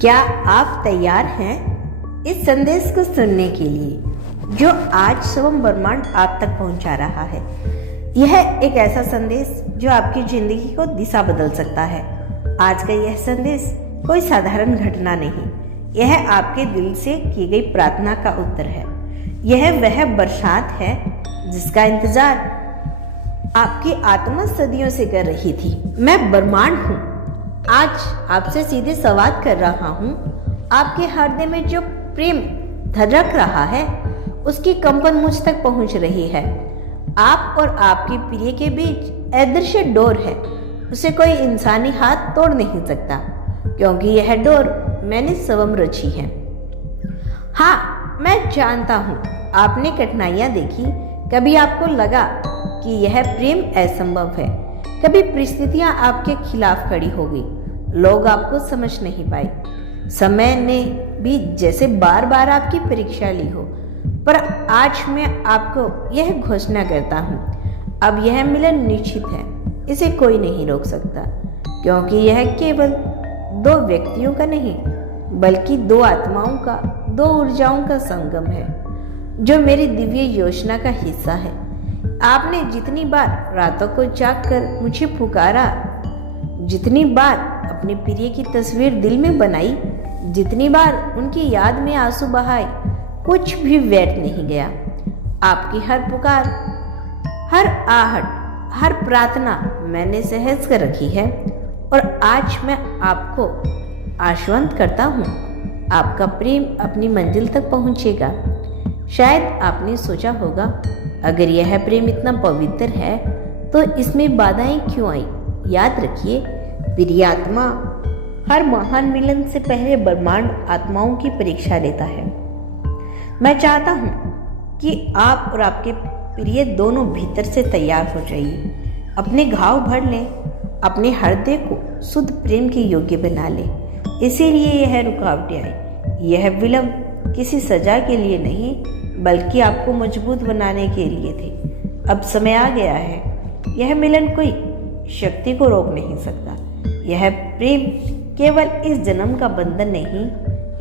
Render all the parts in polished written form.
क्या आप तैयार हैं इस संदेश को सुनने के लिए जो आज स्वयं ब्रह्मांड आप तक पहुंचा रहा है। यह एक ऐसा संदेश जो आपकी जिंदगी को दिशा बदल सकता है। आज का यह संदेश कोई साधारण घटना नहीं, यह आपके दिल से की गई प्रार्थना का उत्तर है। यह वह बरसात है जिसका इंतजार आपकी आत्मा सदियों से कर रही थी। मैं ब्रह्मांड हूँ, आज आपसे सीधे संवाद कर रहा हूँ। आपके हृदय में जो प्रेम धड़क रहा है उसकी कंपन मुझ तक पहुँच रही है। आप और आपकी प्रिय के बीच अदृश्य डोर है, उसे कोई इंसानी हाथ तोड़ नहीं सकता, क्योंकि यह डोर मैंने स्वयं रची है। हाँ, मैं जानता हूँ आपने कठिनाइयाँ देखी, कभी आपको लगा कि यह प्रेम असंभव है, कभी परिस्थितियां आपके खिलाफ खड़ी हो गई, लोग आपको समझ नहीं पाए, समय ने भी जैसे बार बार आपकी परीक्षा ली हो। पर आज मैं आपको यह घोषणा करता हूँ, अब यह मिलन निश्चित है, इसे कोई नहीं रोक सकता, क्योंकि यह केवल दो व्यक्तियों का नहीं बल्कि दो आत्माओं का, दो ऊर्जाओं का संगम है जो मेरी दिव्य योजना का हिस्सा है। आपने जितनी बार रातों को जागकर मुझे पुकारा, जितनी बार अपने प्रिय की तस्वीर दिल में बनाई, जितनी बार उनकी याद में आंसू बहाए, कुछ भी व्यर्थ नहीं गया। आपकी हर पुकार, हर आहट, हर प्रार्थना मैंने सहज कर रखी है और आज मैं आपको आश्वस्त करता हूँ, आपका प्रेम अपनी मंजिल तक पहुँचेगा। शायद आपने सोचा होगा, अगर यह प्रेम इतना पवित्र है तो इसमें बाधाएं क्यों आई? याद रखिए, प्रिय आत्मा हर महान मिलन से पहले ब्रह्मांड आत्माओं की परीक्षा लेता है। मैं चाहता हूँ कि आप और आपके प्रिय दोनों भीतर से तैयार हो जाइए, अपने घाव भर लें, अपने हृदय को शुद्ध प्रेम के योग्य बना लें। इसीलिए यह रुकावटें आई, यह विलंब किसी सजा के लिए नहीं बल्कि आपको मजबूत बनाने के लिए थे। अब समय आ गया है, यह मिलन कोई शक्ति को रोक नहीं सकता। यह प्रेम केवल इस जन्म का बंधन नहीं,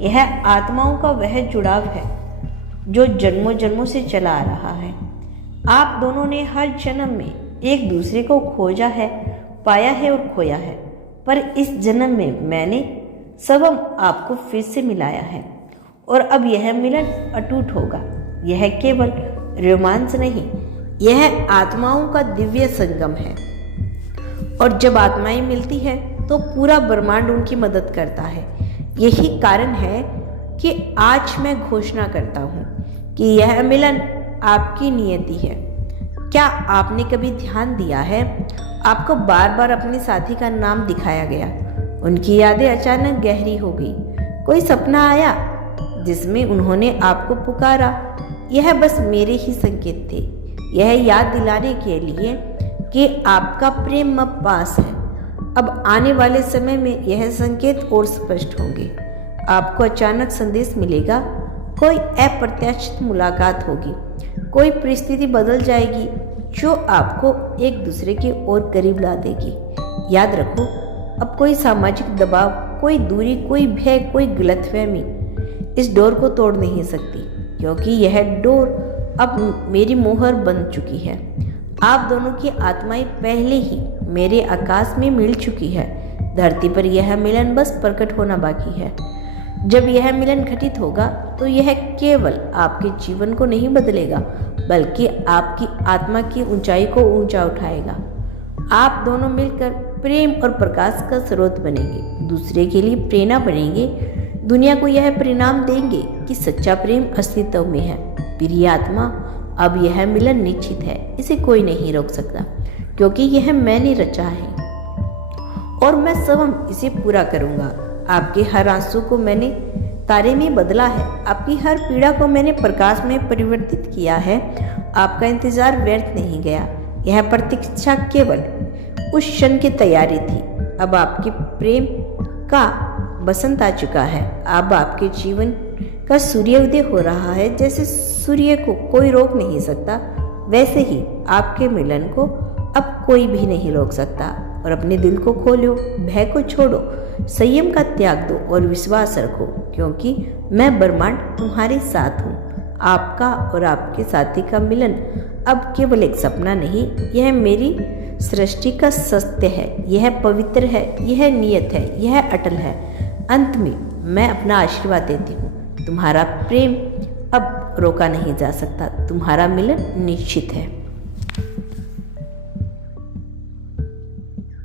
यह आत्माओं का वह जुड़ाव है जो जन्मों जन्मों से चला आ रहा है। आप दोनों ने हर जन्म में एक दूसरे को खोजा है, पाया है और खोया है, पर इस जन्म में मैंने स्वयं आपको फिर से मिलाया है और अब यह मिलन अटूट होगा। यह केवल रोमांस नहीं, यह आत्माओं का दिव्य संगम है और जब आत्माएं मिलती हैं तो पूरा ब्रह्मांड उनकी मदद करता है। यही कारण है कि आज मैं घोषणा करता हूँ कि यह मिलन आपकी नियति है। क्या आपने कभी ध्यान दिया है, आपको बार बार अपने साथी का नाम दिखाया गया, उनकी यादें अचानक गहरी हो गई, कोई सपना आया जिसमें उन्होंने आपको पुकारा। यह बस मेरे ही संकेत थे, यह याद दिलाने के लिए कि आपका प्रेम अब पास है। अब आने वाले समय में यह संकेत और स्पष्ट होंगे। आपको अचानक संदेश मिलेगा, कोई अप्रत्याशित मुलाकात होगी, कोई परिस्थिति बदल जाएगी जो आपको एक दूसरे के और करीब ला देगी। याद रखो, अब कोई सामाजिक दबाव, कोई दूरी, कोई भय, कोई गलतफहमी इस डोर को तोड़ नहीं सकती, क्योंकि यह डोर अब मेरी मोहर बन चुकी है। आप दोनों की आत्माएं पहले ही मेरे आकाश में मिल चुकी है। धरती पर यह मिलन बस प्रकट होना बाकी है। जब यह मिलन घटित होगा तो यह केवल आपके जीवन को नहीं बदलेगा बल्कि आपकी आत्मा की ऊंचाई को ऊंचा उठाएगा। आप दोनों मिलकर प्रेम और प्रकाश का स्रोत बनेंगे, दूसरे के लिए प्रेरणा बनेंगे, दुनिया को यह परिणाम देंगे कि सच्चा प्रेम अस्तित्व में है। प्रिय आत्मा, अब यह मिलन निश्चित है, इसे कोई नहीं रोक सकता, क्योंकि यह मैंने रचा है और मैं स्वयं इसे पूरा करूंगा। आपके हर आंसू को मैंने तारे में बदला है, आपकी हर पीड़ा को मैंने प्रकाश में परिवर्तित किया है। आपका इंतजार व्यर्थ नहीं गया, यह प्रतीक्षा केवल उस क्षण की तैयारी थी। अब आपके प्रेम का बसंत आ चुका है। अब आपके जीवन का सूर्योदय हो रहा है। जैसे सूर्य को कोई रोक नहीं सकता, वैसे ही आपके मिलन को अब कोई भी नहीं रोक सकता। और अपने दिल को खोलो, भय को छोड़ो, संयम का त्याग दो और विश्वास रखो, क्योंकि मैं ब्रह्मांड तुम्हारे साथ हूँ। आपका और आपके साथी का मिलन अब केवल एक सपना नहीं, यह मेरी सृष्टि का सत्य है, यह पवित्र है, यह नियत है, यह अटल है। अंत में मैं अपना आशीर्वाद देती हूँ, तुम्हारा प्रेम अब रोका नहीं जा सकता, तुम्हारा मिलन निश्चित है।